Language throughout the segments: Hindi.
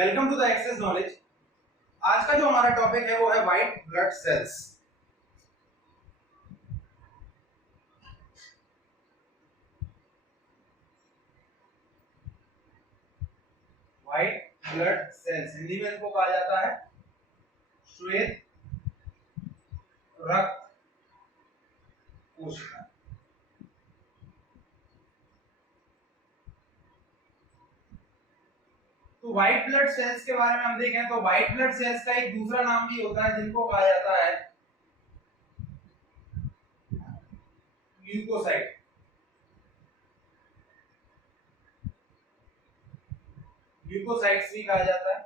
Welcome to the access knowledge. आज का जो हमारा टॉपिक है वो है white blood cells. White blood cells Hindi में इनको कहा जाता है श्वेत रक्त कोशिका। तो व्हाइट ब्लड सेल्स के बारे में हम देखें तो व्हाइट ब्लड सेल्स का एक दूसरा नाम भी होता है जिनको कहा जाता है ल्यूकोसाइट। ल्यूकोसाइट्स भी कहा जाता है।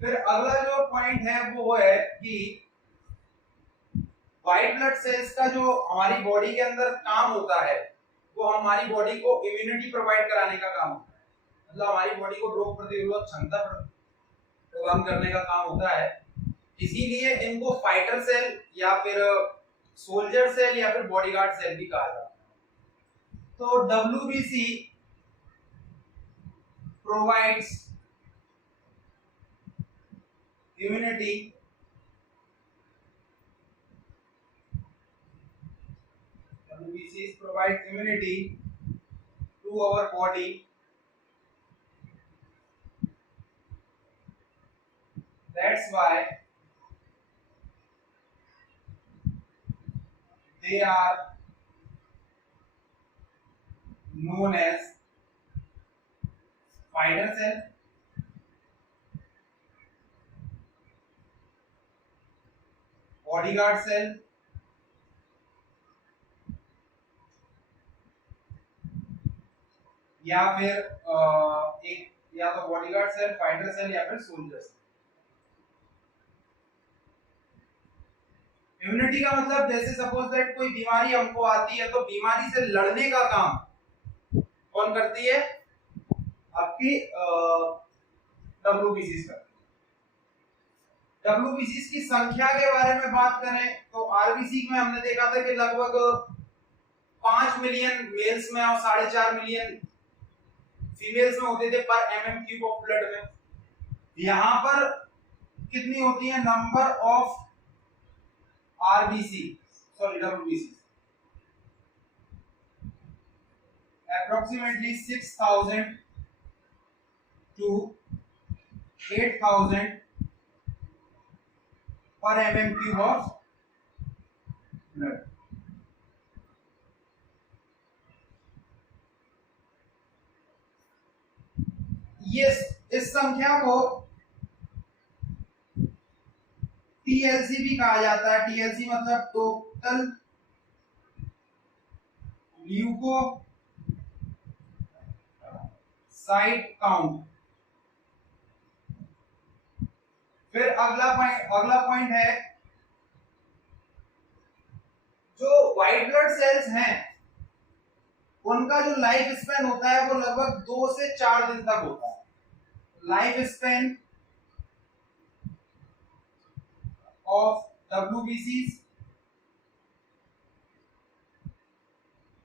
फिर अगला जो पॉइंट है वो है कि व्हाइट ब्लड सेल्स का जो हमारी बॉडी के अंदर काम होता है वो हमारी बॉडी को इम्यूनिटी प्रोवाइड कराने का काम होता है। मतलब हमारी बॉडी को रोग प्रतिरोधक क्षमता प्रदान करने का काम होता है। इसीलिए इनको फाइटर सेल या फिर सोल्जर सेल या फिर बॉडीगार्ड सेल भी कहा जाता है। तो WBC provides immunity WBCs provide immunity to our body that's why they are known as fighter cell, bodyguard cell, या फिर एक या तो बॉडीगार्ड सेल, फाइटर सेल या फिर सोल्जर सेल। इम्यूनिटी का मतलब जैसे सपोज दैट कोई बीमारी हमको आती है तो बीमारी से लड़ने का काम कौन करती है? आपकी WBCs करती है। WBCs की संख्या के बारे में बात करें तो RBC में हमने देखा था कि लगभग 5 मिलियन मेल्स में और 4.5 मिलियन फीमेल्स में होते थे पर mm³ ऑफ ब्लड में। यहां पर कितनी होती है? Number of WBC approximately 6,000 to 8,000 per mm³ of blood। ये इस संख्या को TLC भी कहा जाता है। TLC मतलब टोटल ल्यूकोसाइट काउंट। फिर अगला पॉइंट है जो व्हाइट ब्लड सेल्स हैं उनका जो लाइफ स्पैन होता है वो लगभग 2 से 4 दिन तक होता है। Life span of WBCs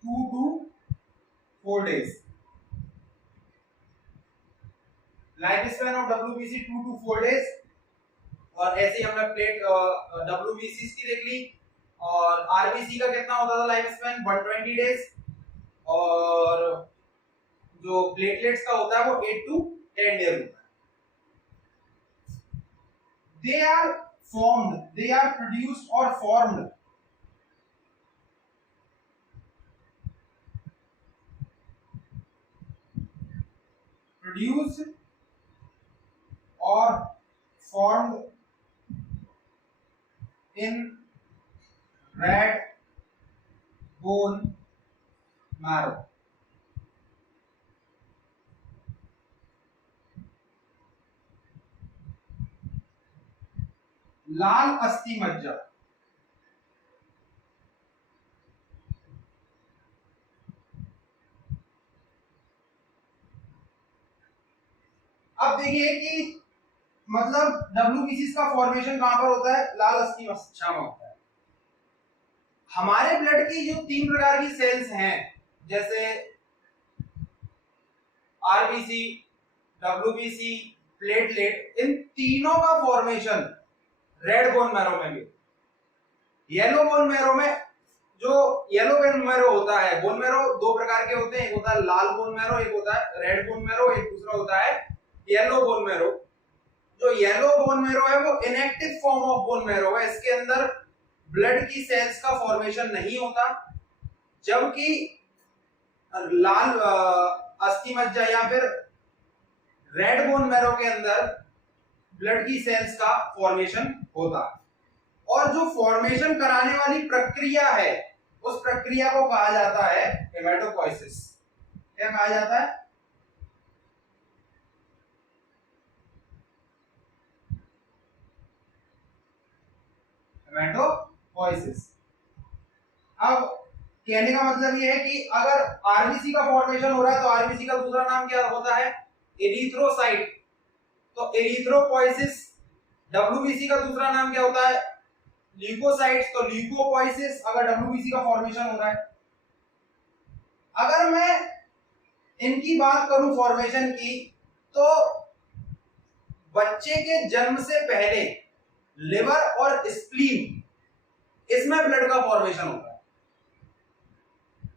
2 to 4 days। Life span of WBC 2 to 4 days। और ऐसे ही हमने प्लेट WBCs की देख ली। और RBC का कितना होता था लाइफ स्पैन? 120 डेज। और जो प्लेटलेट्स का होता है वो 8 to 10 डेज होता है। They are formed, they are produced or formed in rat bone marrow। लाल अस्थि मज्जा अब देखिए कि मतलब WBCs का फॉर्मेशन कहां पर होता है? लाल अस्थि मज्जा में होता है। हमारे ब्लड की जो 3 प्रकार की सेल्स हैं जैसे RBC, WBC, प्लेटलेट, इन तीनों का फॉर्मेशन रेड बोन मैरो में भी। येलो बोन मैरो में जो येलो बोन मैरो होता है, बोन मैरो दो प्रकार के होते हैं, एक होता है लाल बोन मैरो, एक होता है रेड बोन मैरो, एक दूसरा होता है येलो बोन मैरो। जो येलो बोन मैरो है वो inactive form of bone marrow है, इसके अंदर ब्लड की सेल्स का फॉर्मेशन नहीं होता, जबकि लाल अस्थि मज्जा या फिर रेड बोन मैरो के अंदर ब्लड की सेल्स का फॉर्मेशन होता है। और जो फॉर्मेशन कराने वाली प्रक्रिया है उस प्रक्रिया को कहा जाता है हेमेटोपोइसिस। क्या कहा जाता है? हेमेटोपोइसिस। अब कहने का मतलब ये है कि अगर आरबीसी का फॉर्मेशन हो रहा है तो आरबीसी का दूसरा नाम क्या होता है? एरिथ्रोसाइट। तो एरिथ्रोपोइसिस। डब्ल्यूबीसी का दूसरा नाम क्या होता है? ल्यूकोसाइट्स। तो ल्यूकोपोइसिस अगर डब्ल्यूबीसी का फॉर्मेशन हो रहा है। अगर मैं इनकी बात करूं फॉर्मेशन की, तो बच्चे के जन्म से पहले लिवर और स्प्लीन, इसमें ब्लड का फॉर्मेशन होता है।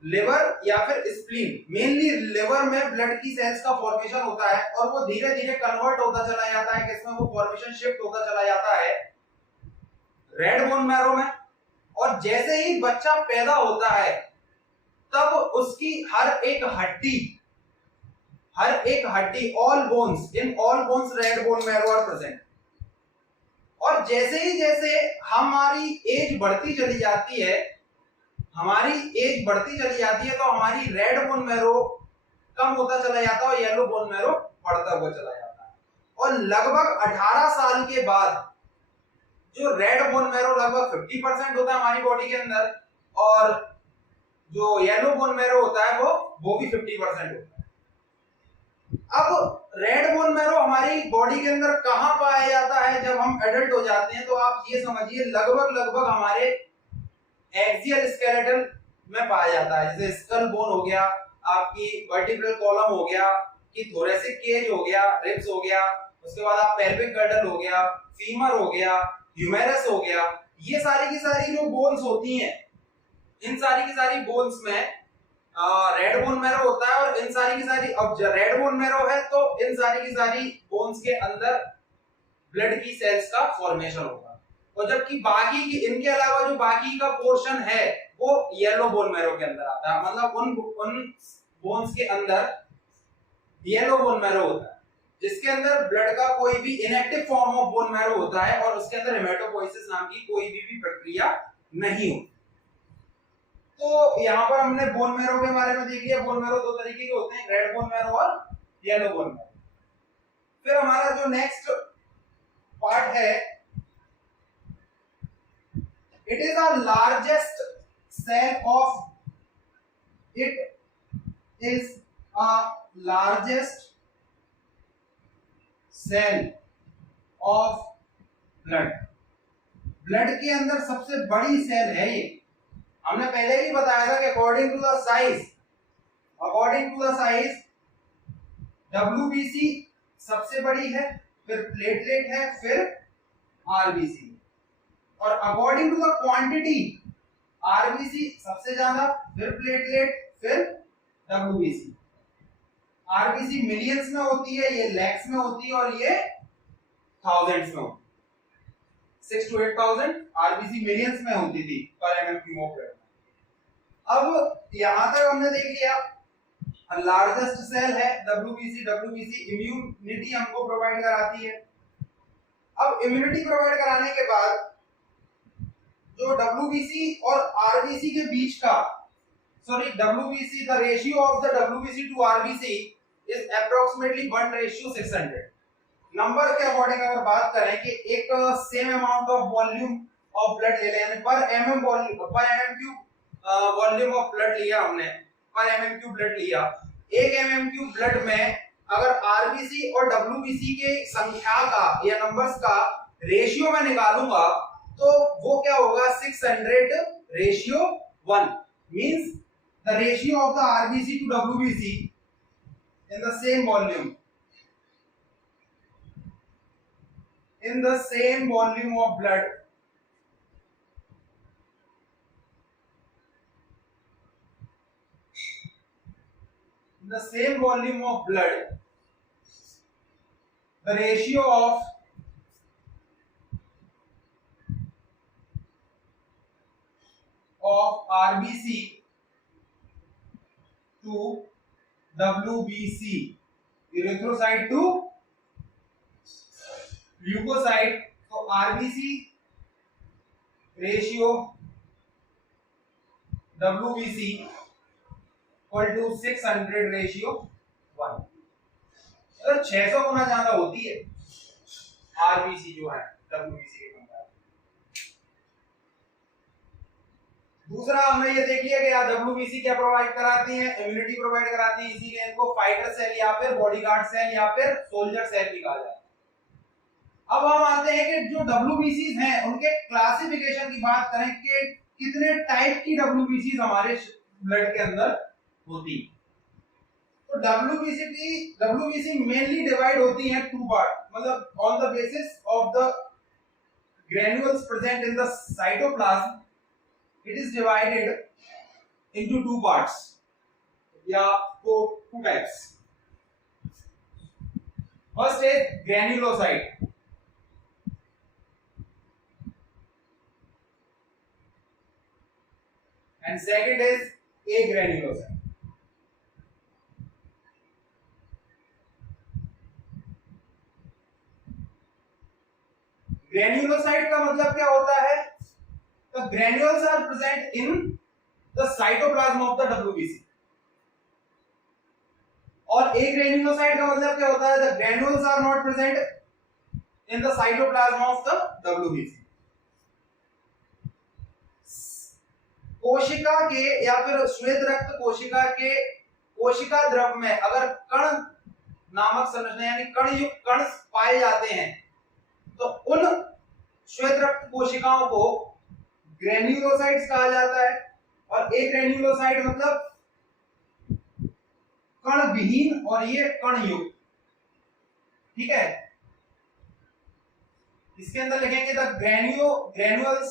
लिवर या फिर स्प्लीन, मेनली लिवर में ब्लड की सेल्स का फॉर्मेशन होता है और वो धीरे धीरे कन्वर्ट होता चला जाता है, किसमें? वो फॉर्मेशन शिफ्ट होता चला जाता है रेड बोन मैरो में। और जैसे ही बच्चा पैदा होता है तब उसकी हर एक हड्डी, all bones, in all bones red bone marrow are present. और जैसे हमारी एज बढ़ती चली जाती है, तो हमारी रेड बोन मैरो कम होता चला जाता है और येलो बोन मैरो बढ़ता हुआ चला जाता है। और लगभग 18 साल के बाद जो रेड बोन मैरो लगभग 50% होता है हमारी बॉडी के अंदर, और जो येलो बोन मैरो होता है वो भी 50% होता है। अब रेड बोन मैरो हमारी बॉडी के अंदर कहां पाया जाता है? जब हम एडल्ट हो जाते हैं तो आप ये समझिए लगभग हमारे एक्सियल स्केलेटन में पाया जाता है। जैसे स्कल बोन हो गया, आपकी वर्टिब्रल कॉलम हो गया, कि थोरेसिक केज हो गया, रिब्स हो गया, उसके बाद आप पेल्विक गर्डल हो गया, फीमर हो गया, ह्यूमेरस हो गया। ये सारी की सारी जो बोन्स होती हैं, इन सारी की सारी बोन्स में रेड बोन मैरो होता है। और इन सारी की सारी, अब रेड बोन मैरो है तो इन सारी की सारी बोन्स के अंदर ब्लड की सेल्स का फॉर्मेशन होगा। और जबकि बाकी की, इनके अलावा जो बाकी का पोर्शन है वो येलो बोन मैरो के अंदर आता है। मतलब उन बोन्स के अंदर येलो बोन मैरो होता है, जिसके अंदर ब्लड का कोई भी inactive form of bone marrow होता है और उसके अंदर हेमेटोपोइसिस नाम की कोई भी प्रक्रिया नहीं होती। तो यहाँ पर हमने बोन मैरो के बारे में देख लिया। बोन मैरो दो तरीके के होते हैं, रेड बोन मैरो और येलो बोन मैरो। फिर हमारा जो नेक्स्ट पार्ट है, it is the largest cell of, it is a largest cell of blood. Blood के अंदर सबसे बड़ी सेल है ये। हमने पहले भी बताया था कि according to the size WBC सबसे बड़ी है, फिर प्लेटलेट है, फिर आरबीसी। और according to the quantity RBC सबसे ज्यादा, फिर प्लेटलेट, फिर डब्ल्यूबीसी। आरबीसी मिलियंस में होती है, ये लैक्स में होती है, और ये थाउजेंड्स में होती है। 6 to 8,000 आरबीसी मिलियंस में होती थी पर एमएम क्यूब ऑफ ब्लड। अब यहां तक हमने देख लिया लार्जेस्ट सेल है डब्ल्यूबीसी। डब्ल्यूबीसी इम्यूनिटी हमको प्रोवाइड कराती है। अब इम्यूनिटी प्रोवाइड कराने के बाद जो डब्ल्यूबीसी और आरबीसी के बीच का, WBC, the ratio of the WBC to RBC is approximately 1:600। Number के अकॉर्डिंग अगर बात करें कि एक same amount of volume of blood ले लें, पर MM cube volume of blood लिया हमने, पर एमएम क्यूब ब्लड लिया, एक एमएम क्यूब ब्लड में अगर आरबीसी और डब्ल्यूबीसी के संख्या का या नंबर्स का रेशियो में निकालूंगा तो वो क्या होगा? 600:1 means the ratio of the RBC to WBC in the same volume in the same volume of blood the ratio of RBC to WBC, erythrocyte to leukocyte. So RBC ratio WBC equal to 600 ratio 1. अगर 600 गुना ज्यादा होती है आरबीसी जो है डब्ल्यूबीसी के कंपेयर. दूसरा हमने ये देख लिया कि डब्ल्यूबीसी क्या प्रोवाइड कराती है, इम्यूनिटी प्रोवाइड कराती है, इसीलिए इनको फाइटर सेल या फिर बॉडीगार्ड सेल या फिर सोल्जर सेल भी कहा जाता है. अब हम आते हैं कि जो डब्ल्यूबीसीज हैं उनके क्लासिफिकेशन की बात करें कि कितने टाइप की डब्ल्यूबीसीज हमारे ब्लड के अंदर होती. तो डब्ल्यूबीसी मेनली डिवाइड होती हैं टू पार्ट, मतलब on the basis of the granules present in the cytoplasm it is divided into two parts या two types. First is granulocyte and second is agranulocyte. Granulocyte का मतलब क्या होता है? The granules are present in the cytoplasm of the WBC. और agranulocyte का मतलब क्या होता है? The granules are not present in the cytoplasm of the WBC. कोशिका के या फिर श्वेत रक्त कोशिका के कोशिका द्रव में अगर कण नामक संरचना यानी कण युक्त कण पाए जाते हैं तो उन श्वेत रक्त कोशिकाओं को ग्रेन्युलोसाइट्स कहा जाता है. और एक ग्रेन्युलोसाइट मतलब कण विहीन और ये कण युक्त. ठीक है, इसके अंदर लिखेंगे the granules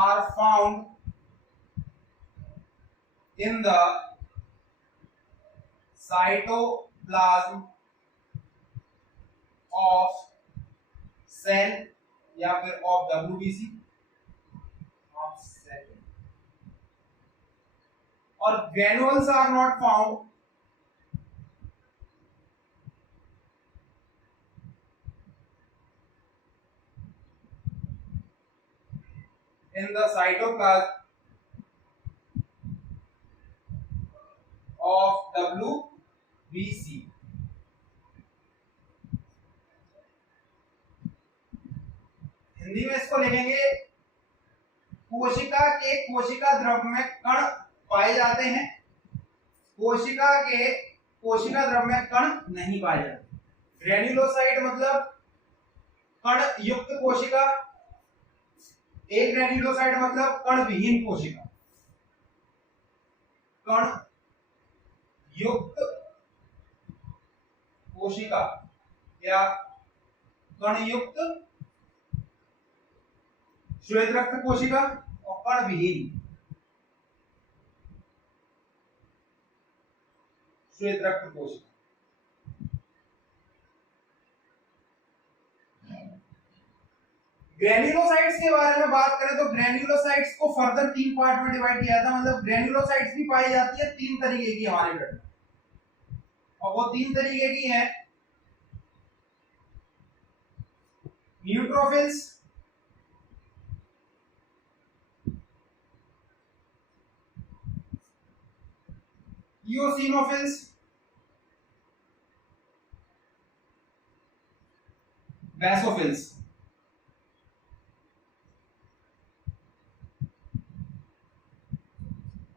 are found in the cytoplasm of cell या फिर ऑफ WBC ऑफ सेल. और granules are not found in the cytoplasm of WBC. Hindi में इसको लिखेंगे कोशिका के कोशिका द्रव में कण पाए जाते हैं, कोशिका के कोशिका द्रव में कण नहीं पाए जाते. ग्रेन्युलोसाइट मतलब कण युक्त कोशिका, एक ग्रेन्युलोसाइट मतलब कण विहीन कोशिका. कण युक्त कोशिका या कण युक्त श्वेत रक्त कोशिका और कण विहीन श्वेत रक्त कोशिका. ग्रेन्युलोसाइट्स के बारे में बात करें तो ग्रेन्युलोसाइट्स को फर्दर तीन पार्ट में डिवाइड किया था. मतलब ग्रेन्युलोसाइट्स भी पाई जाती है तीन तरीके की हमारे ब्लड में, और वो तीन तरीके की हैं न्यूट्रोफिल्स, इओसिनोफिल्स, बेसोफिल्स.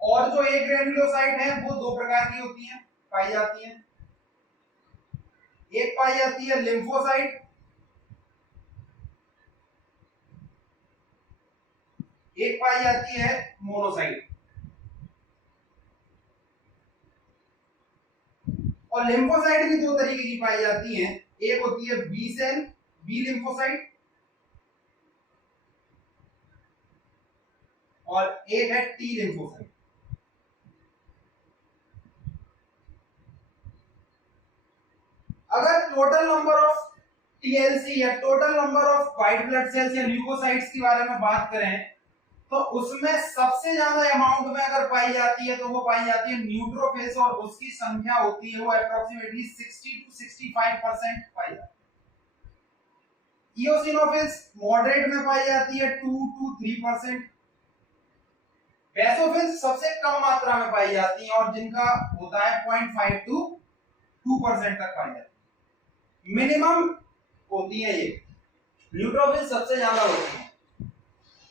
और जो एक ग्रेन्युलोसाइट है वो दो प्रकार की होती हैं, पाई जाती हैं. एक पाई जाती है लिम्फोसाइट, एक पाई जाती है मोनोसाइट. और लिम्फोसाइट भी दो तरीके की पाई जाती हैं. एक होती है बी सेल, बी लिम्फोसाइट, और एक है टी लिम्फोसाइट। अगर टोटल नंबर ऑफ टीएलसी या total number of white blood sales या ल्यूकोसाइट्स के बारे में बात करें तो उसमें सबसे ज्यादा अमाउंट में अगर पाई जाती है तो वो पाई जाती है न्यूट्रोफिल्स, और उसकी संख्या होती है वो अप्रोक्सीमेटली 60 to 65% पाई जाती है। इओसिनोफिल्स मॉडरेट में पाई जाती है 2 to 3%। बेसोफिल्स सबसे कम मात्रा में पाई जाती है और जिनका होता है 0.5 to 2% तक पाई जाती है, मिनिमम होती है ये। न्यूट्रोफिल्स सबसे ज्यादा होती है,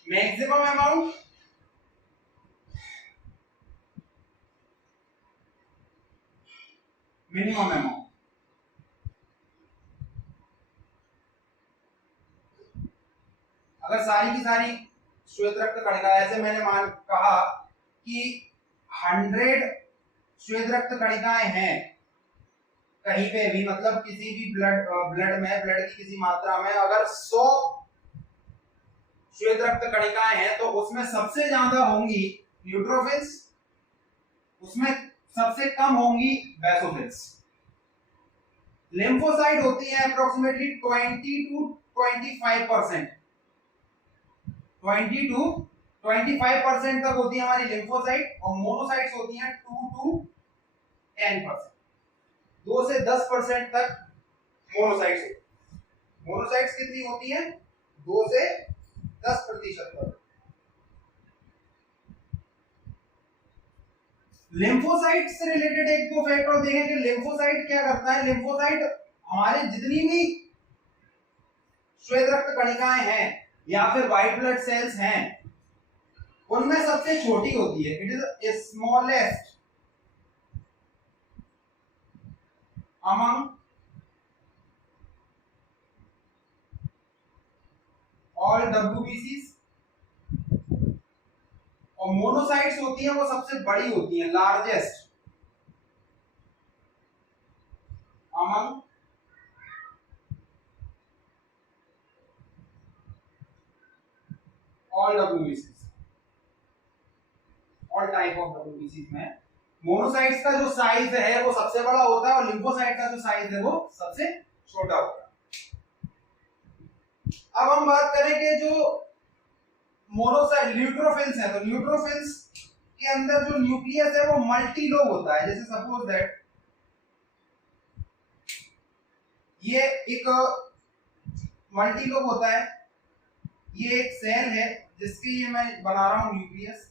मैक्सिमम अमाउंट मिनिमम अमाउंट। अगर सारी की सारी श्वेत रक्त कणिका, ऐसे मैंने मान कहा कि 100 श्वेत रक्त कणिकाएं हैं कहीं पे भी, मतलब किसी भी ब्लड में, ब्लड की किसी मात्रा में अगर 100 श्वेत रक्त कणिकाएं हैं तो उसमें सबसे ज्यादा होंगी न्यूट्रोफिल्स, उसमें सबसे कम होंगी बेसोफिल्स। लिम्फोसाइट होती है अप्रोक्सीमेटली 20 to 25%, 20 to 25% तक होती है हमारी लिम्फोसाइट, और मोनोसाइट्स होती हैं 2 to 10%, 2 से 10% तक मोनोसाइट्स होती है। मोनोसाइट्स कितनी होती है? 2 से 10% तक। लिम्फोसाइट से रिलेटेड एक दो फैक्ट और देखें कि लिम्फोसाइट क्या करता है। लिम्फोसाइट हमारे जितनी भी श्वेत रक्त कणिकाएं हैं या फिर व्हाइट ब्लड सेल्स हैं उनमें सबसे छोटी होती है। It is smallest among all डब्ल्यूबीसीज, और मोनोसाइट्स होती है वो सबसे बड़ी होती है, largest among all डब्ल्यूबीसीज, all type of डब्ल्यूबीसीज में मोनोसाइट्स का जो साइज है वो सबसे बड़ा होता है और लिम्फोसाइट का जो साइज है वो सबसे छोटा होता है। अब हम बात करें कि जो मोनोसाइट न्यूट्रोफिल्स है, तो न्यूट्रोफिल्स के अंदर जो न्यूक्लियस है वो मल्टीलोब होता है। जैसे सपोज दैट ये एक मल्टीलोब होता है, ये एक सेल है जिसके ये मैं बना रहा हूं न्यूक्लियस।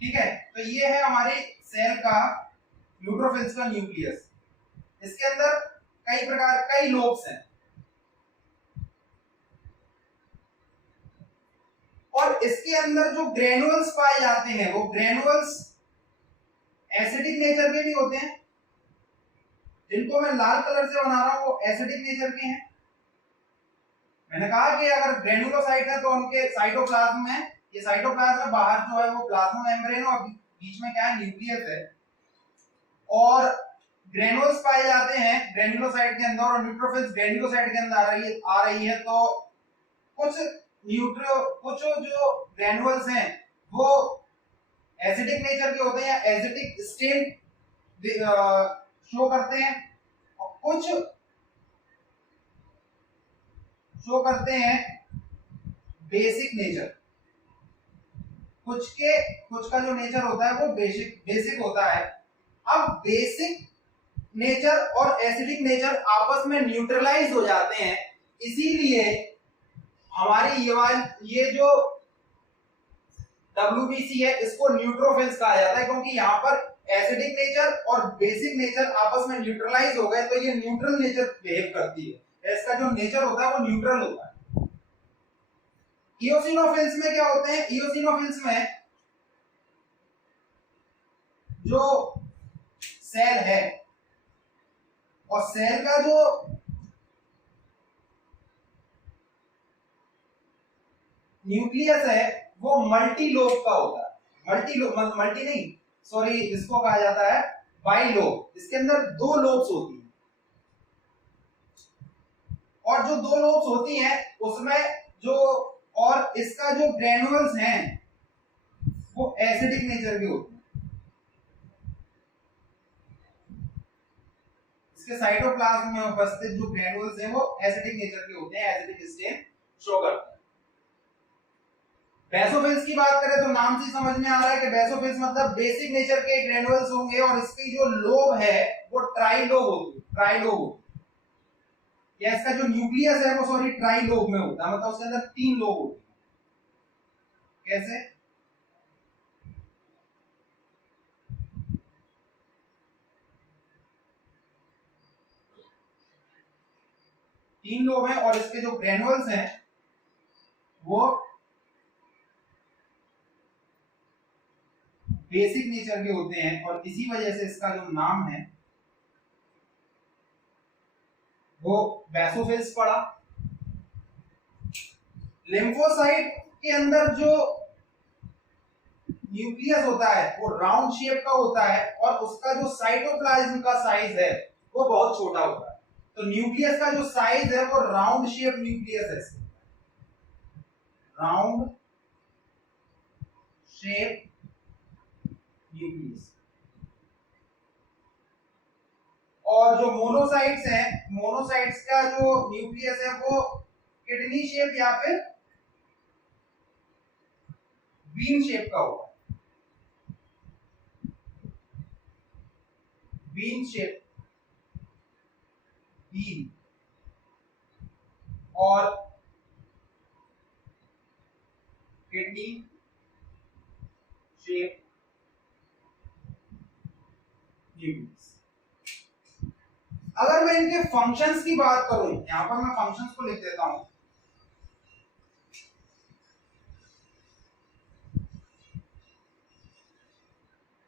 ठीक है, तो ये है हमारे सेल का, न्यूट्रोफिल्स का न्यूक्लियस। इसके अंदर कई प्रकार, कई लोब्स हैं, और इसके अंदर जो ग्रेनुअल्स पाए जाते हैं वो ग्रेनुअल्स एसिडिक नेचर के भी होते हैं। जिनको मैं लाल कलर से बना रहा हूं वो एसिडिक नेचर के हैं। मैंने कहा कि अगर ग्रेनुलोसाइट है तो उनके साइटोप्लाज्म में, ये साइटोप्लाज्म बाहर जो है वो प्लाज्मा मेम्ब्रेन और बीच में क्या है, न्यूक्लियस है, और ग्रेनुल्स पाए जाते हैं ग्रेनुलोसाइट के अंदर, और न्यूट्रोफिल्स ग्रेनुलोसाइट के अंदर आ रही है। तो कुछ जो ग्रेनुल्स हैं वो एसिडिक नेचर के होते हैं या एसिडिक स्टेन शो करते हैं, और कुछ शो करते हैं बेसिक नेचर। कुछ का जो नेचर होता है वो बेसिक होता है। अब बेसिक नेचर और एसिडिक नेचर आपस में न्यूट्रलाइज हो जाते हैं, इसीलिए हमारी ये जो WBC है इसको न्यूट्रोफिल्स कहा जाता है, क्योंकि यहाँ पर एसिडिक नेचर और बेसिक नेचर आपस में न्यूट्रलाइज हो गए तो ये न्यूट्रल नेचर बिहेव करती है। इसका जो नेचर होता है वो न्यूट्रल होता है। इओसिनोफिल्स में क्या होते हैं? इओसिनोफिल्स में जो सेल है और सेल का जो न्यूक्लियस है वो मल्टी लोब का होता है। मल्टी नहीं, सॉरी, इसको कहा जाता है बाइलोब। इसके अंदर दो लोब्स होती हैं, और जो दो लोब्स होती हैं उसमें जो, और इसका जो ग्रेनुअल्स हैं वो एसिडिक नेचर के होते हैं। इसके साइटोप्लाज्म में उपस्थित जो ग्रेनुअल्स हैं वो एसिडिक नेचर के होते हैं, एसिडिक स्टेन शो करते हैं। बेसोफिल्स की बात करें तो नाम से समझ में आ रहा है कि बेसोफिल्स मतलब बेसिक नेचर के ग्रेनुअल्स होंगे, और इसकी जो लोब है वो ट्राइलोब होती है, ट्राइलोब होती है। या इसका जो न्यूक्लियस है वो सॉरी ट्राइलोब में होता है, मतलब उसके अंदर 3 लोब होते हैं। कैसे? तीन लोब हैं, और इसके जो ग्रेनुअल्स हैं वो बेसिक नेचर के होते हैं, और इसी वजह से इसका जो नाम है वो बेसोफिल्स पड़ा। लिम्फोसाइट के अंदर जो न्यूक्लियस होता है वो राउंड शेप का होता है, और उसका जो साइटोप्लाज्म का साइज है वो बहुत छोटा होता है। तो न्यूक्लियस का जो साइज है वो राउंड शेप न्यूक्लियस है, राउंड शेप न्यूक्लियस। और जो मोनोसाइट्स हैं, मोनोसाइट्स का जो न्यूक्लियस है वो किडनी शेप या फिर बीन शेप का होगा, बीन शेप, बीन। और किडनी शेप न्यूक्लियस। अगर मैं इनके फंक्शंस की बात करूं, यहां पर मैं फंक्शंस को लिख देता हूं।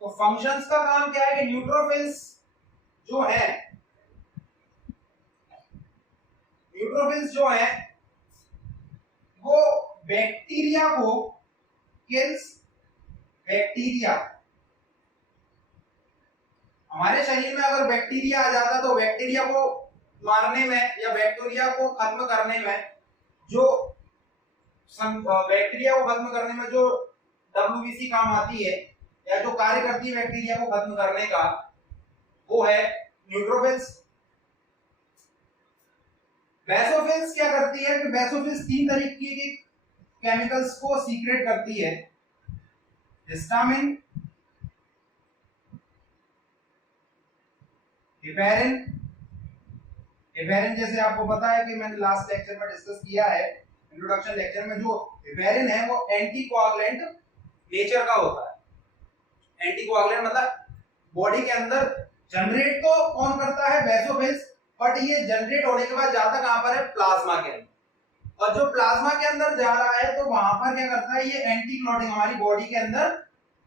तो फंक्शंस का काम क्या है कि न्यूट्रोफिल्स जो है, न्यूट्रोफिल्स जो है वो बैक्टीरिया को किल्स, बैक्टीरिया, हमारे शरीर में अगर बैक्टीरिया आ जाता तो बैक्टीरिया को मारने में या बैक्टीरिया को खत्म करने में जो बैक्टीरिया को खत्म करने में जो WBC काम आती है या जो कार्य करती है बैक्टीरिया को खत्म करने का, वो है न्यूट्रोफिल्स। बेसोफिल्स क्या करती है कि बेसोफिल्स 3 तरीके के केमिकल्स को सीक्रेट करती है, हिस्टामिन, हेपेरिन। हेपेरिन जैसे आपको पता है कि मैंने लास्ट लेक्चर में डिस्कस किया है, इंट्रोडक्शन लेक्चर में, जो हेपेरिन है वो एंटीकोआगुलेंट नेचर का होता है। एंटीकोआगुलेंट मतलब बॉडी के अंदर जनरेट तो कौन करता है? बेसोफिल्स, बट ये जनरेट होने के बाद जाता कहां पर है? प्लाज्मा के अंदर। और जो प्लाज्मा के अंदर जा रहा है तो वहां पर क्या करता है? ये एंटी क्लॉटिंग, हमारी बॉडी के अंदर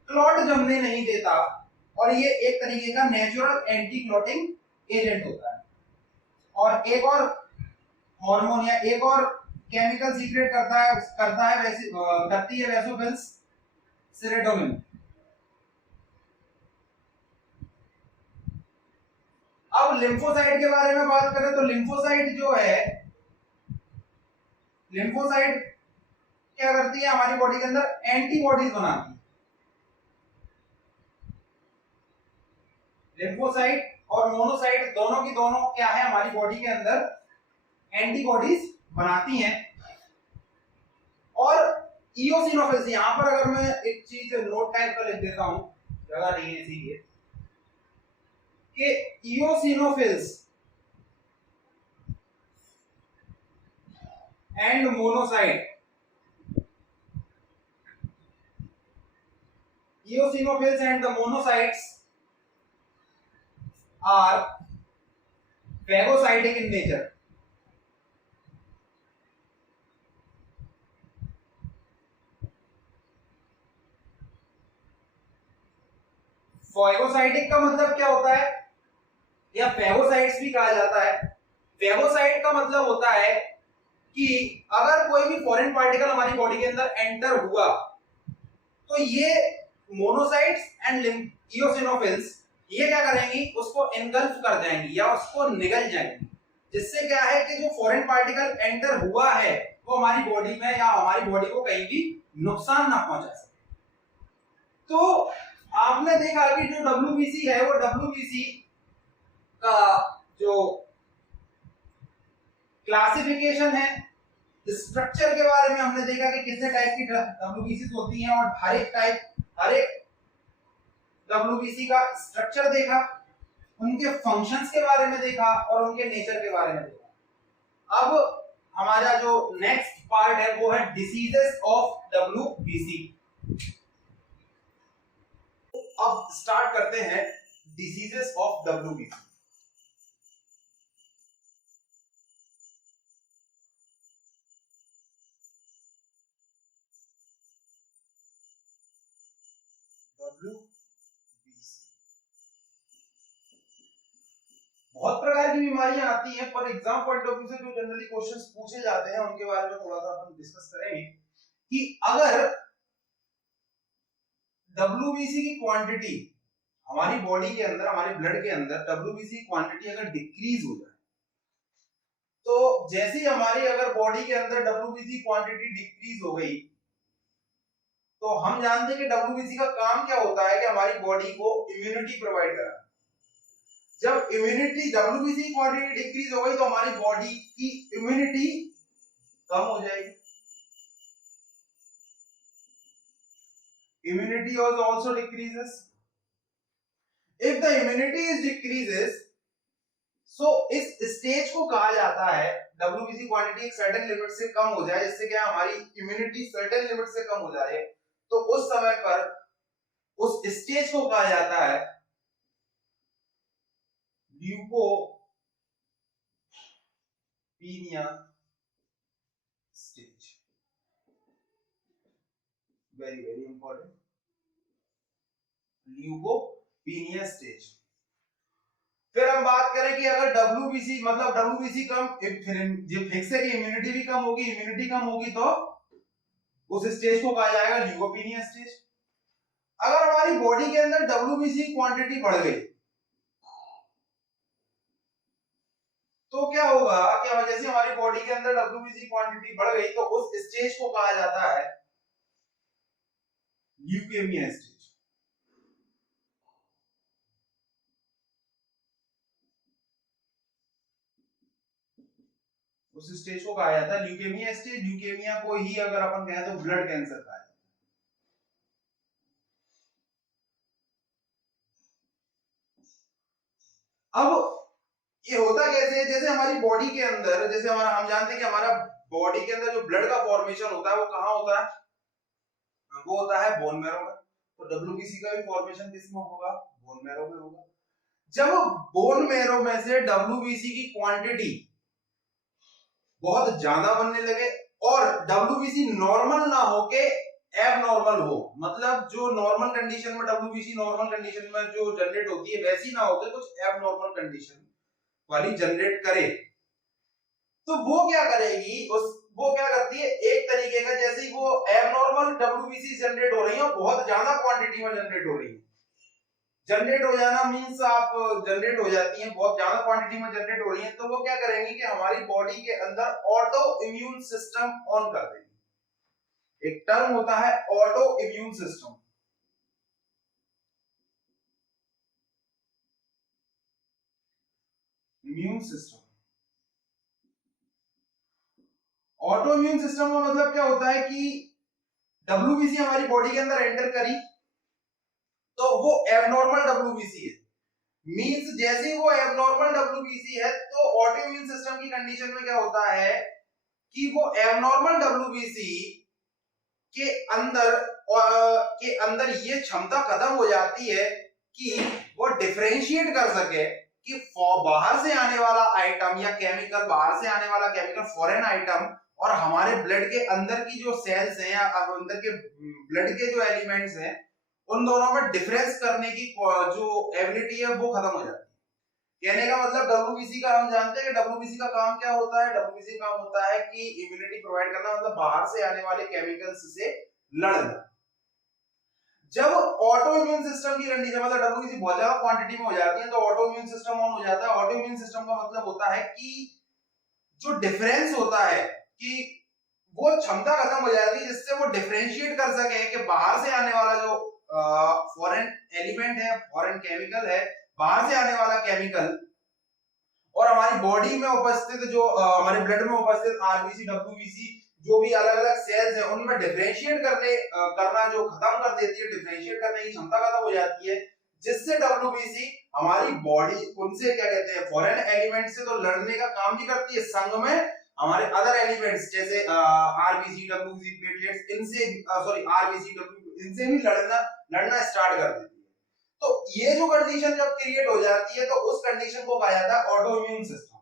क्लॉट जमने नहीं देता, और ये एक तरीके का नेचुरल एंटी क्लॉटिंग एजेंट होता है। और एक और हार्मोन या एक और केमिकल सीक्रेट करती है बेसोफिल्स, सेरोटोनिन। अब लिम्फोसाइट के बारे में बात करें तो लिम्फोसाइट जो है, लिम्फोसाइट क्या करती है? हमारी बॉडी के अंदर एंटीबॉडीज बनाती है। लिम्फोसाइट और मोनोसाइट दोनों की दोनों क्या है? हमारी बॉडी के अंदर एंटीबॉडीज बनाती हैं। और इओसिनोफिल्स, यहां पर अगर मैं एक चीज नोट टाइप का लिख देता हूं, जगह नहीं है इसीलिए, कि eosinophils and monocyte, eosinophils and the monocytes are phagocytic in nature. Phagocytic का मतलब क्या होता है, या फैगोसाइट्स भी कहा जाता है। फैगोसाइट का मतलब होता है कि अगर कोई भी फॉरेन पार्टिकल हमारी बॉडी के अंदर एंटर हुआ तो ये मोनोसाइट्स एंड इओसिनोफिल्स ये क्या करेंगी, उसको एनगल्फ कर जाएंगी या उसको निगल जाएंगी, जिससे क्या है कि जो फॉरेन पार्टिकल एंटर हुआ है वो हमारी बॉडी में या हमारी बॉडी को कहीं भी नुकसान ना पहुंचा सके। तो आपने देखा कि जो WBC है वो WBC का जो क्लासिफिकेशन है, स्ट्रक्चर के बारे में हमने देखा कि कितने टाइप की WBC होती हैं और हर एक WBC का स्ट्रक्चर देखा, उनके फंक्शंस के बारे में देखा और उनके नेचर के बारे में देखा। अब हमारा जो नेक्स्ट पार्ट है वो है डिसीजेस ऑफ WBC। अब स्टार्ट करते हैं डिसीजेस ऑफ WBC। बहुत प्रकार की बीमारियां आती हैं, पर एग्जाम पॉइंट ऑफ व्यू से जो जनरली क्वेश्चंस पूछे जाते हैं उनके बारे में थोड़ा सा अपन डिस्कस करेंगे कि अगर WBC की क्वांटिटी हमारी बॉडी के अंदर, हमारे ब्लड के अंदर WBC की क्वांटिटी अगर डिक्रीज हो जाए, तो जैसे ही हमारी अगर बॉडी के अंदर WBC क्वांटिटी डिक्रीज हो गई, तो हम जानते हैं कि WBC का काम क्या होता है कि हमारी बॉडी को इम्यूनिटी प्रोवाइड कराना। जब इम्यूनिटी WBC की क्वांटिटी डिक्रीज हो गई तो हमारी बॉडी की इम्यूनिटी कम हो जाएगी। Immunity also decreases. If the immunity is decreases, so इस स्टेज को कहा जाता है WBC क्वांटिटी एक सर्टेन लिमिट से कम हो जाए, जिससे क्या हमारी इम्यूनिटी सर्टेन लिमिट से कम हो जाए, तो उस समय पर उस स्टेज को कहा जाता है leucopenia stage. Very very important, leucopenia stage. फिर हम बात करें कि अगर WBC मतलब WBC कम, फिक्स है कि इम्यूनिटी भी कम होगी, इम्यूनिटी कम होगी तो उस स्टेज को कहा जाएगा ल्यूकोपीनिया स्टेज। अगर हमारी बॉडी के अंदर WBC क्वांटिटी बढ़ गई तो क्या होगा कि जैसे हमारी बॉडी के अंदर WBC क्वांटिटी बढ़ गई तो उस स्टेज को कहा जाता है ल्यूकेमिया स्टेज। उस स्टेज को कहा जाता है ल्यूकेमिया स्टेज। ल्यूकेमिया को ही अगर अपन कहें तो ब्लड कैंसर कहा जाता है। अब ये होता कैसे है, जैसे हमारी बॉडी के अंदर, जैसे हमारा, हम जानते हैं कि हमारा बॉडी के अंदर जो ब्लड का फॉर्मेशन होता है वो कहाँ होता है, वो होता है बोन मैरो में। तो WBC का भी फॉर्मेशन किसमें होगा, बोन मैरो में होगा। जब बोन मैरो में से WBC की क्वांटिटी बहुत ज्यादा बनने लगे और WBC नॉर्मल ना होके एबनॉर्मल हो, मतलब जो नॉर्मल कंडीशन में WBC नॉर्मल कंडीशन में जो जनरेट होती है वैसी ना होके कुछ एबनॉर्मल कंडीशन वाली जनरेट करे, तो वो क्या करेगी, वो क्या करती है, एक तरीके का, जैसे ही वो एबनॉर्मल WBC जनरेट हो रही है, बहुत ज्यादा क्वांटिटी में जनरेट हो रही है। जनरेट हो जाना मींस आप जनरेट हो जाती हैं, बहुत ज्यादा क्वांटिटी में जनरेट हो रही है, तो वो क्या करेंगे कि हमारी बॉडी के अंदर ऑटो इम्यून सिस्टम ऑन कर देंगे। एक टर्म होता है auto immune system. Immune system, auto immune system का मतलब क्या होता है कि WBC हमारी बॉडी के अंदर एंटर करी तो वो एबनॉर्मल WBC है, मींस जैसे वो एबनॉर्मल WBC है तो ऑटो इम्यून सिस्टम की कंडीशन में क्या होता है कि वो एबनॉर्मल WBC के अंदर ये क्षमता खत्म हो जाती है कि वो डिफरेंशिएट कर सके कि बाहर से आने वाला आइटम या केमिकल, बाहर से आने वाला केमिकल, फॉरेन आइटम और हमारे ब्लड के अंदर की जो सेल्स हैं या अंदर के ब्लड के जो एलिमेंट्स हैं उन दोनों में डिफरेंस करने की जो एबिलिटी है वो खत्म हो जाती है। कहने का मतलब डब्ल्यूबीसी का हम जानते हैं कि डब्ल्यूबीसी का काम क्या होता है। डब्ल्यूबीसी का काम होता है कि इम्यूनिटी प्रोवाइड करना, मतलब बाहर से आने वाले केमिकल्स से लड़ना। जब ऑटो इम्यून सिस्टम की कंडीशन, मतलब डब्ल्यूबीसी बहुत ज्यादा क्वांटिटी में हो जाती है तो ऑटो इम्यून सिस्टम ऑन हो जाता है। ऑटो इम्यून सिस्टम का मतलब होता है कि जो डिफरेंस होता है कि वो क्षमता खत्म हो जाती है जिससे वो डिफरेंशिएट कर सके कि बाहर से आने वाला जो फॉरेन एलिमेंट है, फॉरेन केमिकल है, बाहर से आने वाला केमिकल और हमारी बॉडी में उपस्थित जो हमारे ब्लड में उपस्थित आरबीसी, डब्ल्यूबीसी, जो भी अलग अलग सेल्स हैं उनमें डिफरेंशिएट करना जो खत्म कर देती है, डिफरेंशिएट करने की क्षमता खत्म हो जाती है, जिससे डब्ल्यूबीसी हमारी बॉडी उनसे क्या कहते हैं फॉरेन एलिमेंट से तो लड़ने का काम भी करती है, संग में हमारे अदर एलिमेंट्स जैसे आरबीसी, डब्ल्यूबीसी, प्लेटलेट्स, इनसे सॉरी आरबीसी, डब्ल्यू, इनसे भी लड़ना स्टार्ट कर देती है। तो ये जो कंडीशन जब क्रिएट हो जाती है तो उस कंडीशन को कहा जाता है ऑटो इम्यून सिस्टम।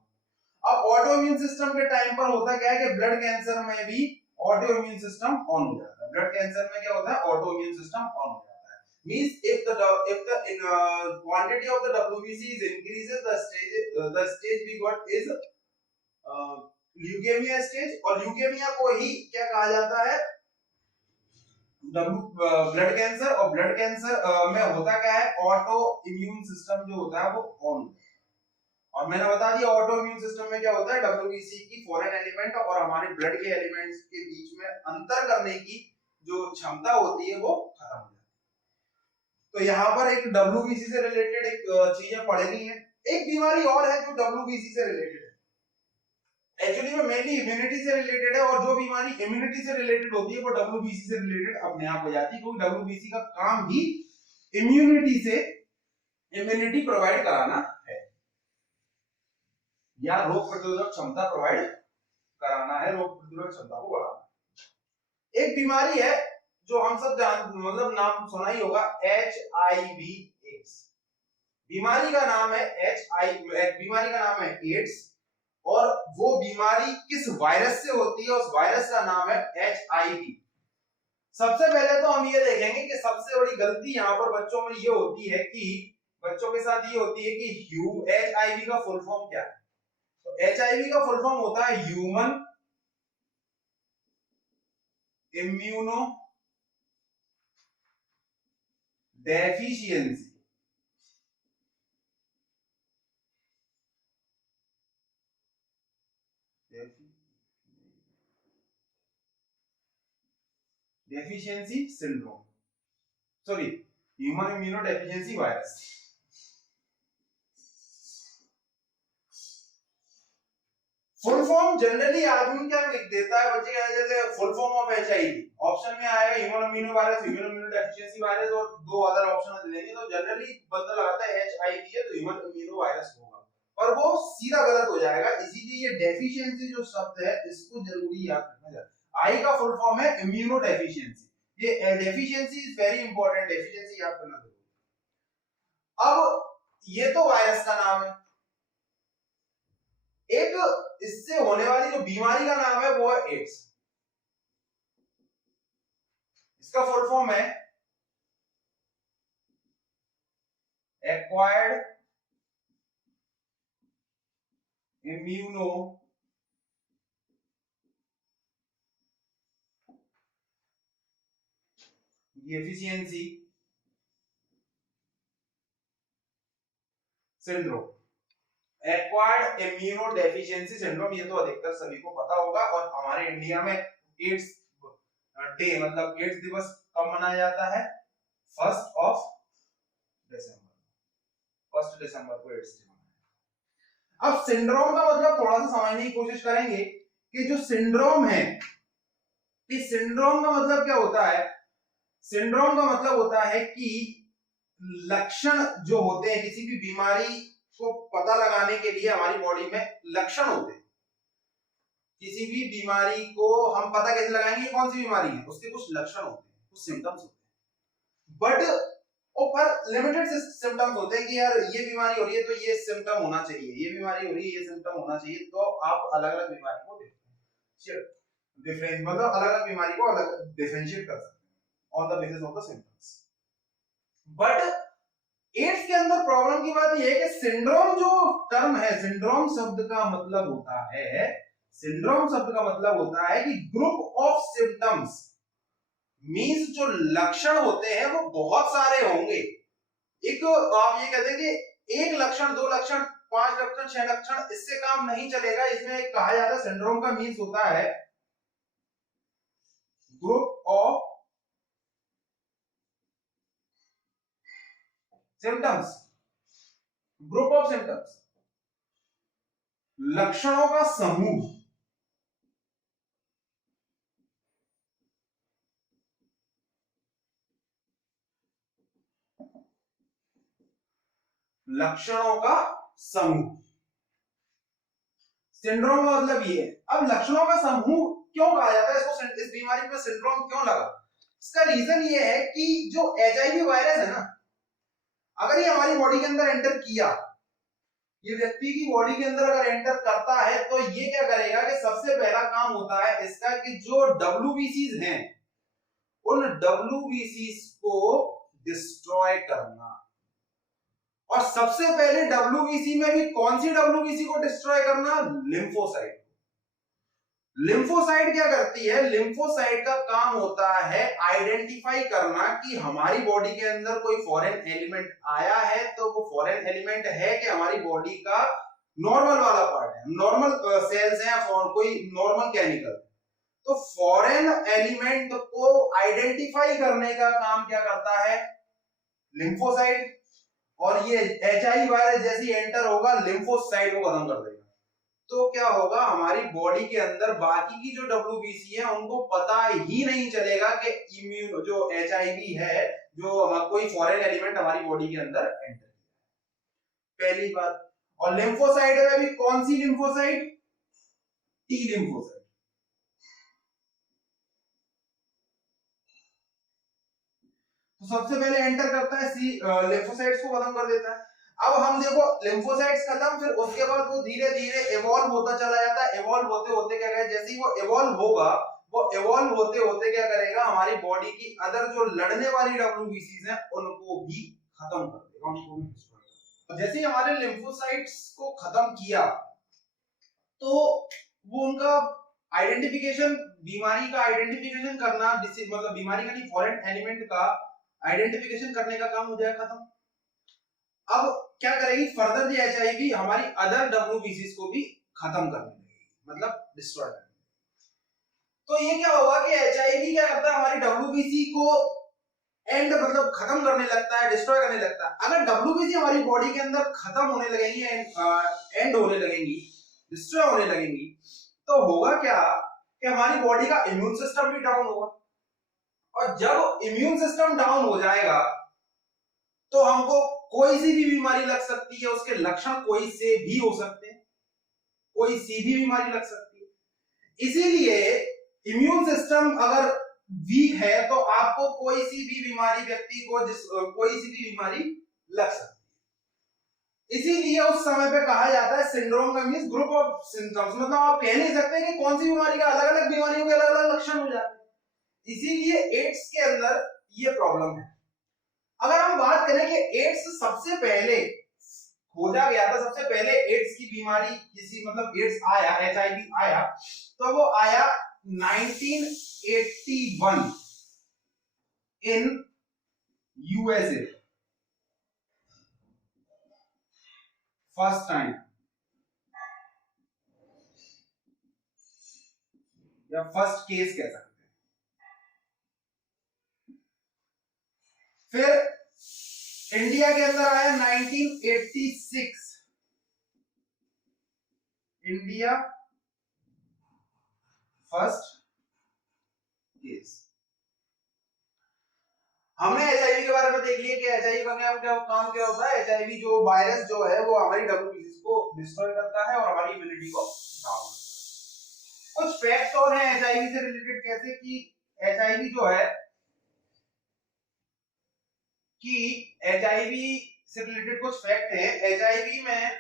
अब ऑटो इम्यून सिस्टम के टाइम पर होता क्या है कि ब्लड कैंसर में भी ऑटो इम्यून सिस्टम ऑन हो जाता है। ब्लड कैंसर में क्या होता है, ऑटो इम्यून सिस्टम ऑन हो जाता है। Means if the quantity of the WBC is increases, the stage we got is leukaemia stage, और ल्यूकेमिया को ही क्या कहा जाता है, ब्लड कैंसर। और ब्लड कैंसर में होता क्या है, ऑटो इम्यून सिस्टम जो होता है वो ऑन। और मैंने बता दिया ऑटो इम्यून सिस्टम में क्या होता है, डब्ल्यूबीसी की फॉरेन एलिमेंट और हमारे ब्लड के एलिमेंट्स के बीच में अंतर करने की जो क्षमता होती है वो खत्म हो जाती है। तो यहाँ पर एक डब्ल्यूबीसी से रिलेटेड एक चीजें पढ़नी है। एक बीमारी और है जो डब्ल्यूबीसी से रिलेटेड है, एक्चुअली में मेनली इम्यूनिटी से रिलेटेड है, और जो बीमारी इम्यूनिटी से रिलेटेड होती है वो डब्ल्यूबीसी से रिलेटेड अपने आप हो जाती है, क्योंकि डब्ल्यूबीसी का काम ही इम्यूनिटी प्रोवाइड कराना है या रोग प्रतिरोधक क्षमता प्रोवाइड कराना है, रोग प्रतिरोधक क्षमता को बढ़ाना। एक बीमारी है जो हम सब मतलब नाम सुना ही होगा, HIV एड्स। बीमारी का नाम है बीमारी का नाम है एड्स, और वो बीमारी किस वायरस से होती है, उस वायरस का नाम है HIV। सबसे पहले तो हम ये देखेंगे कि सबसे बड़ी गलती यहाँ पर बच्चों में ये होती है कि बच्चों के साथ ये होती है कि HIV का फुल फॉर्म क्या है। तो HIV का फुल फॉर्म होता है human immuno deficiency. Deficiency syndrome, sorry human immuno deficiency virus. Full form generally आदमी क्या लिख देता है, बच्चे क्या जैसे full form of HIV option में आएगा human immuno virus, human immuno deficiency virus, और दो अदर ऑप्शन दे देंगे, तो जनरली बंदा लगाता है HIV है तो ह्यूमन इम्यूनो वायरस होगा, पर वो सीधा गलत हो जाएगा। इसीलिए ये डेफिशिएंसी जो शब्द है इसको जरूरी याद रखना चाहिए। आई का फुल फॉर्म है इम्यूनो डेफिशिएंसी, ये deficiency is very important, deficiency याद करना जरूरी। अब ये तो वायरस का नाम है, एक इससे होने वाली जो बीमारी का नाम है वो है एड्स। इसका फुल फॉर्म है acquired immuno deficiency syndrome. Acquired immuno deficiency syndrome, ये तो अधिकतर सभी को पता होगा। और हमारे इंडिया में एड्स डे मतलब एड्स दिवस कब मनाया जाता है, 1 दिसंबर, 1 दिसंबर को एड्स डे मनाया। अब सिंड्रोम का मतलब थोड़ा सा समझने की कोशिश करेंगे कि जो सिंड्रोम है, इस सिंड्रोम का मतलब क्या होता है। सिंड्रोम का मतलब होता है कि लक्षण जो होते हैं किसी भी बीमारी को पता लगाने के लिए हमारी बॉडी में लक्षण होते हैं। किसी भी बीमारी को हम पता कैसे लगाएंगे कौन सी बीमारी है, उसके कुछ लक्षण होते हैं, कुछ सिम्टम्स होते हैं, बट पर लिमिटेड सिम्टम्स होते हैं कि यार ये बीमारी हो रही है तो ये सिम्टम होना चाहिए, ये बीमारी हो रही है ये सिम्टम होना चाहिए, तो आप अलग अलग बीमारी को डिफरेंस मतलब अलग अलग बीमारी को अलग डिफरेंशिएट कर सकते हैं on the basis of the symptoms. But AIDS के अंदर प्रॉब्लम की बात यह है कि सिंड्रोम जो टर्म है, सिंड्रोम शब्द का मतलब होता है, सिंड्रोम शब्द का मतलब होता है कि ग्रुप ऑफ सिम्टम्स, मींस जो लक्षण होते हैं वो बहुत सारे होंगे। एक आप ये कहते हैं कि एक लक्षण, दो लक्षण, पांच लक्षण, छह लक्षण, इससे काम नहीं चलेगा। इसमें एक कहा जाता है सिंड्रोम का मींस होता है group of symptoms, group of symptoms, लक्षणों का समूह। लक्षणों का समूह, सिंड्रोम का मतलब ये है। अब लक्षणों का समूह क्यों कहा जाता है इसको, इस बीमारी को सिंड्रोम क्यों लगा? इसका रीजन ये है कि जो एचआईवी वायरस है ना, अगर ये हमारी बॉडी के अंदर एंटर किया, ये व्यक्ति की बॉडी के अंदर अगर एंटर करता है, तो ये क्या करेगा कि सबसे पहला काम होता है इसका कि जो डब्ल्यूबीसीज हैं, उन डब्ल्यूबीसीज को डिस्ट्रॉय करना। और सबसे पहले डब्ल्यूबीसी में भी कौन सी डब्ल्यूबीसी को डिस्ट्रॉय करना? लिम्फोसाइट। लिम्फोसाइट क्या करती है? लिम्फोसाइट का काम होता है आइडेंटिफाई करना कि हमारी बॉडी के अंदर कोई फॉरेन एलिमेंट आया है, तो वो फॉरेन एलिमेंट है कि हमारी बॉडी का नॉर्मल वाला पार्ट है, नॉर्मल सेल्स हैं, कोई नॉर्मल केमिकल। तो फॉरेन एलिमेंट को आइडेंटिफाई करने का काम क्या करता है? लिम्फोसाइट। और ये एचआईवी वायरस जैसी एंटर होगा, लिम्फोसाइट को खत्म कर देगा। तो क्या होगा, हमारी बॉडी के अंदर बाकी की जो डब्ल्यूबीसी है उनको पता ही नहीं चलेगा कि इम्यून जो एचआईवी है, जो कोई फॉरेन एलिमेंट हमारी बॉडी के अंदर एंटर किया। पहली बात। और लिम्फोसाइट में भी कौन सी लिम्फोसाइट? T lymphocyte. तो सबसे पहले एंटर करता है लिम्फोसाइट्स को खत्म कर देता है। अब हम देखो लिम्फोसाइट्स खत्म, फिर उसके बाद वो धीरे धीरे इवॉल्व होता चला जाता है। इवॉल्व होते होते क्या करेगा, जैसे ही वो इवॉल्व होगा, वो इवॉल्व होते होते क्या करेगा, हमारी बॉडी की अदर जो लड़ने वाली डब्ल्यूबीसीज हैं उनको भी खत्म कर देगा, उनको भी डिस्ट्रॉय कर देगा। जैसे ही हमारे लिम्फोसाइट्स को खत्म किया, तो वो उनका आइडेंटिफिकेशन, बीमारी का आइडेंटिफिकेशन करना, मतलब बीमारी का नहीं, फॉरेन एलिमेंट का आइडेंटिफिकेशन करने का काम हो जाएगा खत्म। अब क्या करेगी फर्दर, जो एचआईवी हमारी अदर डब्ल्यूबीसीज को भी खत्म करने लगेगी, मतलब डिस्ट्रॉय करने। तो ये क्या होगा कि एचआईवी क्या करता है, हमारी डब्ल्यूबीसी को एंड मतलब खत्म करने लगता है, डिस्ट्रॉय करने लगता है। अगर डब्ल्यूबीसी हमारी बॉडी के अंदर खत्म होने लगेंगी, एंड होने लगेंगी, डिस्ट्रॉय होने लगेंगी, तो होगा क्या कि हमारी बॉडी का इम्यून सिस्टम भी डाउन होगा। और जब इम्यून सिस्टम डाउन हो जाएगा, तो हमको कोई सी भी बीमारी लग सकती है, उसके लक्षण कोई से भी हो सकते हैं, कोई सी भी बीमारी लग सकती है। इसीलिए इम्यून सिस्टम अगर वीक है, तो आपको कोई सी भी बीमारी, व्यक्ति को कोई सी भी बीमारी लग सकती है। इसीलिए उस समय पे कहा जाता है सिंड्रोम का मींस ग्रुप ऑफ सिम्टम्स, मतलब आप कह नहीं सकते कि कौन सी बीमारी का अलग अलग बीमारियों के अलग अलग लक्षण हो जाते हैं। इसीलिए एड्स के अंदर ये प्रॉब्लम है। अगर हम बात करें कि एड्स सबसे पहले खोजा गया था, सबसे पहले एड्स की बीमारी किसी, मतलब एड्स आया, एचआईवी आया, तो वो आया 1981 इन यूएसए, फर्स्ट टाइम या फर्स्ट केस कह सकते हैं। फिर इंडिया के अंदर आया 1986, इंडिया फर्स्ट केस। हमने एचआईवी के बारे में देख लिया कि एचआईवी का काम क्या होता है। एचआईवी जो वायरस जो है वो हमारी डब्ल्यूबीसी को डिस्ट्रॉय करता है और हमारी इम्यूनिटी को डाउन करता है। कुछ फैक्ट्स और हैं एचआईवी से रिलेटेड, कैसे कि एचआईवी जो है कि एचआईवी से रिलेटेड कुछ फैक्ट है। एचआईवी में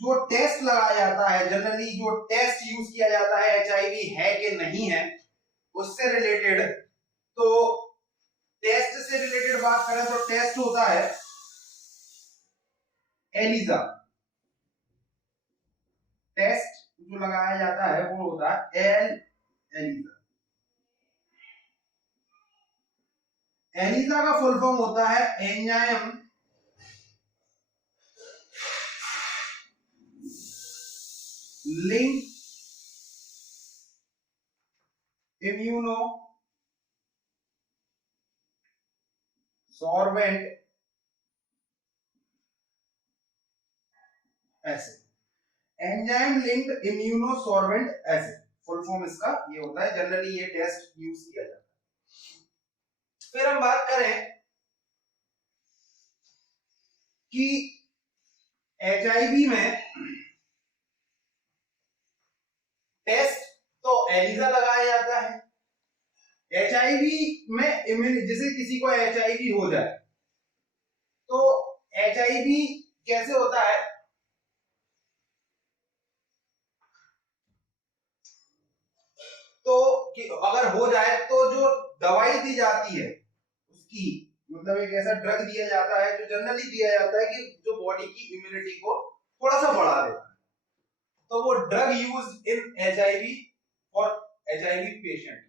जो टेस्ट लगाया जाता है, जनरली जो टेस्ट यूज किया जाता है एचआईवी है कि नहीं है उससे रिलेटेड, तो टेस्ट से रिलेटेड बात करें तो टेस्ट होता है एलिजा टेस्ट जो लगाया जाता है वो होता है एलिजा। एलिजा का फुल फॉर्म होता है enzyme link immuno sorbent acid. Enzyme linked immuno sorbent acid full form इसका ये होता है। जनरली ये टेस्ट यूज किया जाता है। फिर हम बात करें कि एचआईवी में टेस्ट तो एलिजा लगाया जाता है। एचआईवी में जैसे किसी को एचआईवी हो जाए तो एचआईवी कैसे होता है, तो कि अगर हो जाए तो जो दवाई दी जाती है उसकी मतलब एक ऐसा ड्रग दिया जाता है जो जनरली दिया जाता है कि जो बॉडी की इम्यूनिटी को थोड़ा सा बढ़ा देता है। तो वो drug use in HIV for HIV patient.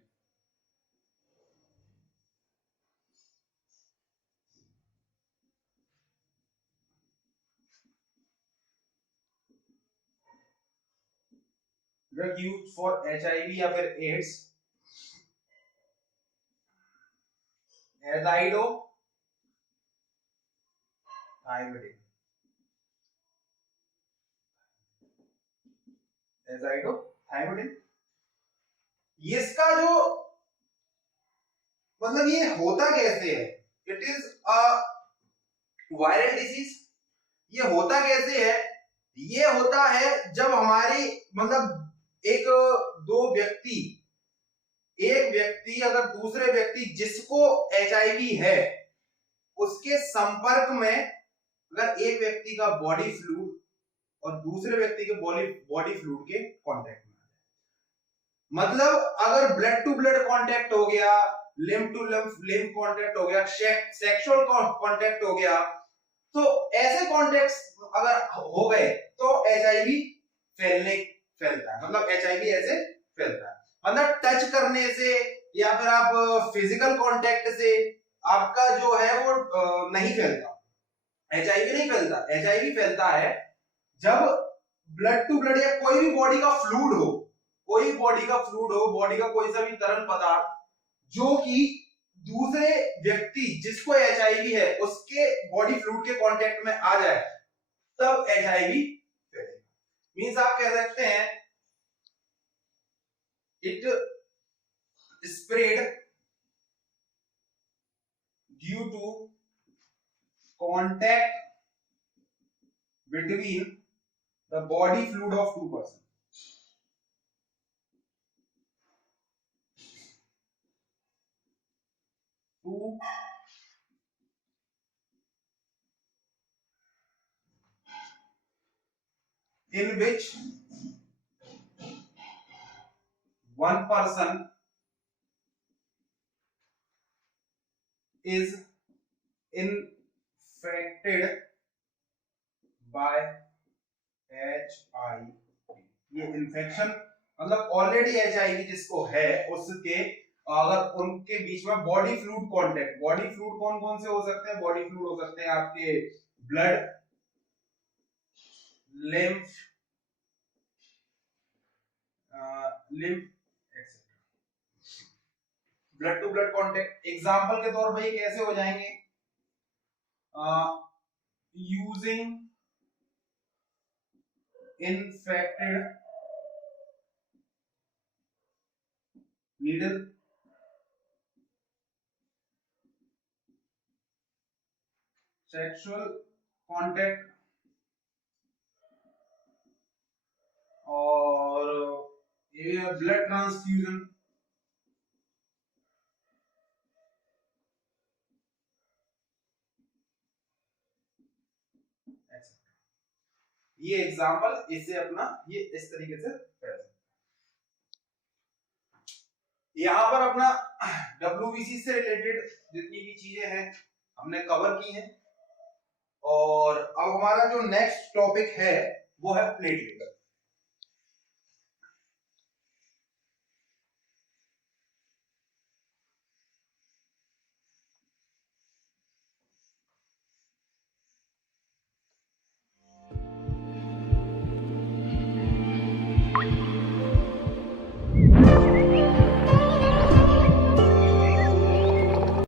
Drug use for HIV या फिर एड्स एजाइडो थाइमिडिन। एजाइडो थाइमिडिन इसका जो मतलब ये होता कैसे है, it is a viral disease. ये होता कैसे है, ये होता है जब हमारी मतलब एक दो व्यक्ति एक व्यक्ति अगर दूसरे व्यक्ति जिसको एचआईवी है उसके संपर्क में अगर एक व्यक्ति का बॉडी फ्लूइड और दूसरे व्यक्ति के बॉडी फ्लूइड के कांटेक्ट में, मतलब अगर ब्लड टू ब्लड कांटेक्ट हो गया, लिम्फ टू लिम्फ कांटेक्ट हो गया, सेक्सुअल कांटेक्ट हो गया, तो ऐसे कॉन्टेक्ट्स अगर हो गए तो एचआईवी फैलता है। मतलब एचआईवी ऐसे फैलता है, मतलब टच करने से या फिर आप फिजिकल कांटेक्ट से आपका जो है वो नहीं फैलता। एचआईवी नहीं फैलता। एचआईवी फैलता है जब ब्लड टू ब्लड या कोई भी बॉडी का फ्लूइड हो, कोई बॉडी का फ्लूइड हो, बॉडी का कोई सा भी तरल पदार्थ जो कि दूसरे व्यक्ति जिसको एचआईवी है उसके बॉडी फ्लूइड के कांटेक्ट में आ जाए तब एचआईवी फैलेगा। मींस आप कह सकते हैं it spread due to contact between the body fluid of two person. Two in which one person is infected by HIV। ये इन्फेक्शन मतलब ऑलरेडी HIV जिसको है उसके अगर उनके बीच में body fluid contact, body fluid कौन कौन से हो सकते हैं, बॉडी फ्लूइड हो सकते हैं आपके blood, lymph, etcetera. Blood to blood contact example के तौर पे ये कैसे हो जाएंगे, using infected needle, sexual contact और ये ब्लड ट्रांसफ्यूजन। ये एग्जांपल इससे अपना ये इस तरीके से कर सकते। यहां पर अपना WBC से रिलेटेड जितनी भी चीजें हैं हमने कवर की हैं। और अब हमारा जो नेक्स्ट टॉपिक है वो है प्लेटलेट।